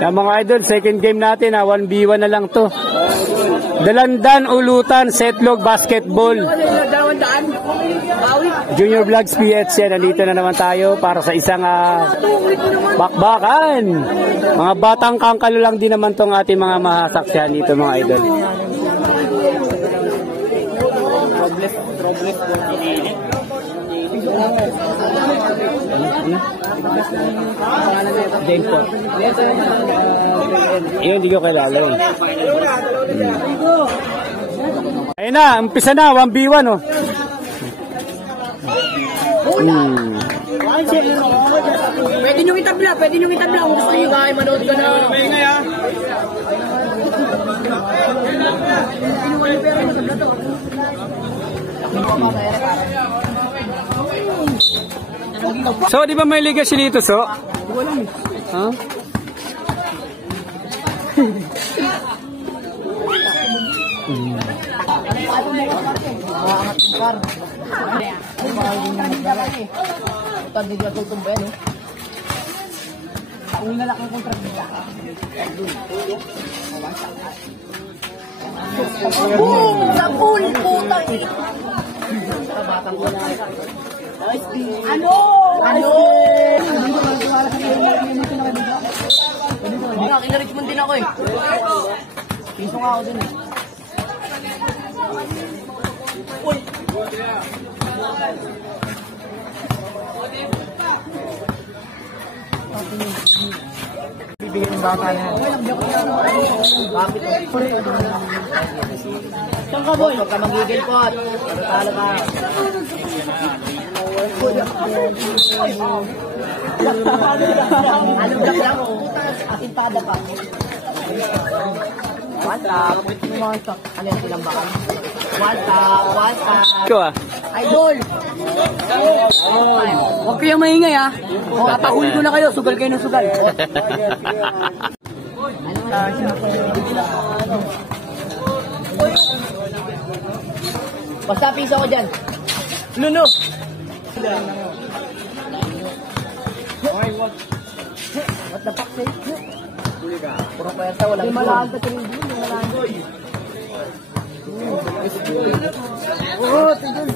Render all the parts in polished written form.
Yan mga idol, second game natin ha, 1v1 na lang to. Dalandan, Ulutan, Setlog, Basketball. Junior Vlogs PH yan, nandito na naman tayo para sa isang bakbakan. Mga batang kangkalo lang din naman tong ating mga masasaksihan dito mga idol. Yun, hindi ko kilala yun. Ayun na, umpisa na, 1v1 oh. Pwede nyo itabla kung gusto nyo guys, manood ka na. So, di ba may liga si Lito, so? Wala eh. Ha? Sabon, putang Ano? Kina-Richmond din ako eh. Piso nga ako din eh. Uy! Bibigyan ng baka na yan. Bakit eh? Saan ka boy? Huwag ka magigil po. Talo ka. Alugak lang ako. Asintada pa. What's up? Ano yung tinambakan? What's up? Ikaw ah. Idol! Huwag kayong maingay ha. O, apahuli ko na kayo. Sugal kayo ng sugal. Basta piso ko dyan. Luno! What the fuck, say? Puro pwersa, walang goal. Malahan ka rin din, malahan ko. Oo, tigil.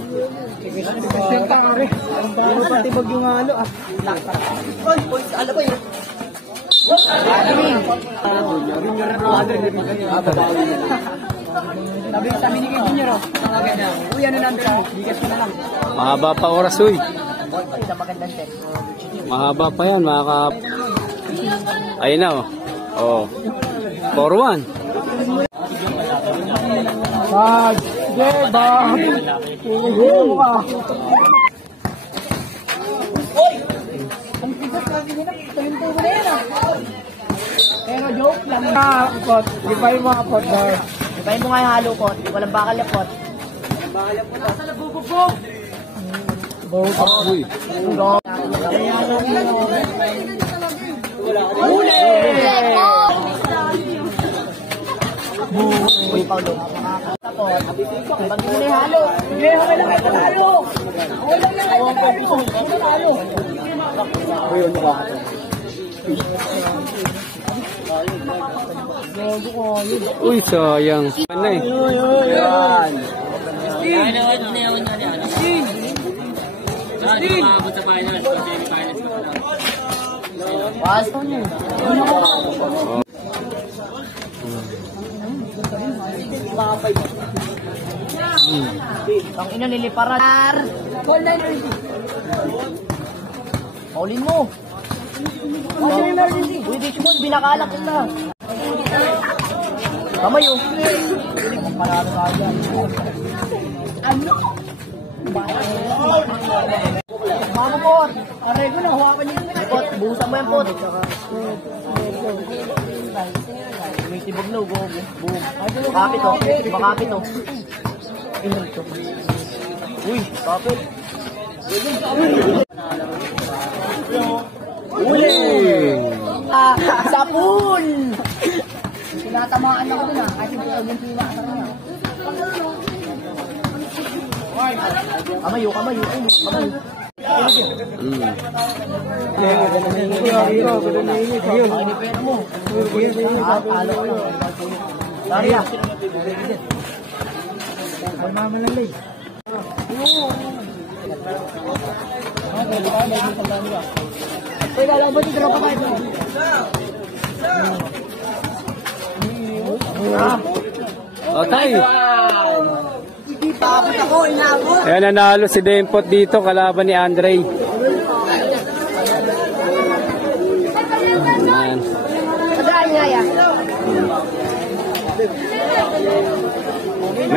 Ang patibag yung ano ah. Oy, boys, alam ba yun? Sabi ni Kevin nyo, uy, ano number mo? Bigas ko na lang. Mahaba pa oras, uy. Magandang set. Mahaba pa yan, ayun na oh. Oh. 4-1. Bag! Yeah, bag! Uy! Ang tigas kasi nila, tayong tubo na yan ah. Pero joke lang. Pot, divide mo nga pot, boy. Divide mo nga yung halo pot. Walang bakal na pot. Walang bakal na pot. Nasa nabububog! Uy. Huli! Uy, Paulo. Pag mo na halo. Sige, okay lang kayo halo. Okay lang kayo halo. Uy, ano ba? Uy, sayang. Ano eh? Yan. Ang ina niliparan. Paulin mo. Uy, Richmond, binakalak kita. Kamay oh. Parado ka dyan. Ano? Mama pot. Aray ko na, hawakan niyo. Pot, buhusan mo yan pot. May tibog na, go. Boom. Makapit oh. Makapit oh. Uy, kapit. Uli! Sapun! Tinatamaan ako dun ah. Kasi yung pila ka na. Kamayo. Kamayo. Okay. Ayan, nanalo si Dempot dito, kalaban ni Andre. Ayan.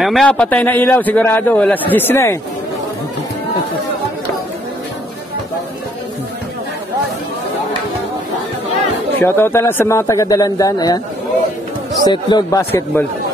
Maya patay na ilaw sigurado, alas 10 na eh. Shoutout na lang sa mga taga Dalandan, ayan. Setlog Basketball.